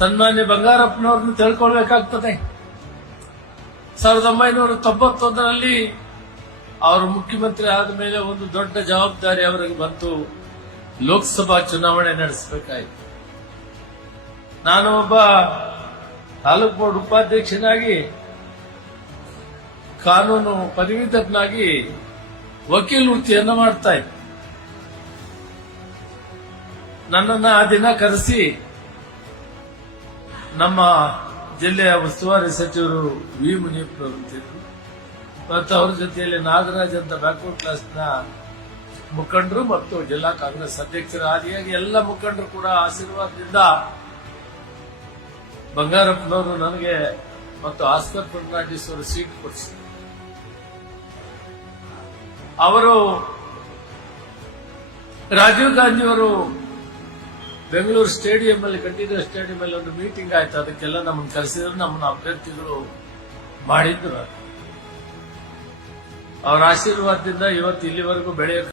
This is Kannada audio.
ಸನ್ಮಾನ್ಯ ಬಂಗಾರಪ್ಪನವ್ರನ್ನ ತಿಳ್ಕೊಳ್ಬೇಕಾಗ್ತದೆ. 1991ರಲ್ಲಿ ಅವರು ಮುಖ್ಯಮಂತ್ರಿ ಆದ ಮೇಲೆ ಒಂದು ದೊಡ್ಡ ಜವಾಬ್ದಾರಿ ಅವರಿಗೆ ಬಂತು. ಲೋಕಸಭಾ ಚುನಾವಣೆ ನಡೆಸಬೇಕಾಯಿತು. ನಾನು ಒಬ್ಬ ತಾಲೂಕು ಬೋರ್ಡ್ ಉಪಾಧ್ಯಕ್ಷನಾಗಿ, ಕಾನೂನು ಪದವೀಧರನಾಗಿ ವಕೀಲ ವೃತ್ತಿಯನ್ನು ಮಾಡ್ತಾ ಇದ್ದೆ. ನನ್ನನ್ನು ಆ ದಿನ ಕರೆಸಿ ನಮ್ಮ ಜಿಲ್ಲೆಯ ಉಸ್ತುವಾರಿ ಸಚಿವರು ವಿ ಮುನಿಯಪ್ಪನವರು ಮತ್ತು ಅವರ ಜೊತೆಯಲ್ಲಿ ನಾಗರಾಜ್ ಅಂತ ಬ್ಯಾಕ್ವರ್ಡ್ ಕ್ಲಾಸ್ನ ಮುಖಂಡರು ಮತ್ತು ಜಿಲ್ಲಾ ಕಾಂಗ್ರೆಸ್ ಅಧ್ಯಕ್ಷರ ಆದಿಯಾಗಿ ಎಲ್ಲ ಮುಖಂಡರು ಕೂಡ ಆಶೀರ್ವಾದದಿಂದ ಬಂಗಾರಪ್ಪನವರು ನನಗೆ ಮತ್ತು ಆಸ್ಕರ್ ಫರ್ನಾಂಡಿಸ್ ಅವರು ಸೀಟ್ ಕೊಡಿಸಿದರು. ಅವರು ರಾಜೀವ್ ಗಾಂಧಿಯವರು ಬೆಂಗಳೂರು ಸ್ಟೇಡಿಯಂ ಅಲ್ಲಿ, ಕಂಠೀರವ ಸ್ಟೇಡಿಯಂ ಅಲ್ಲಿ ಒಂದು ಮೀಟಿಂಗ್ ಆಯ್ತು. ಅದಕ್ಕೆಲ್ಲ ನಮ್ಮನ್ನು ಕರೆಸಿದ್ರು, ನಮ್ಮನ್ನು ಅಭ್ಯರ್ಥಿಗಳು ಮಾಡಿದ್ರು. ಅವರ ಆಶೀರ್ವಾದದಿಂದ ಇವತ್ತು ಇಲ್ಲಿವರೆಗೂ ಬೆಳೆಯ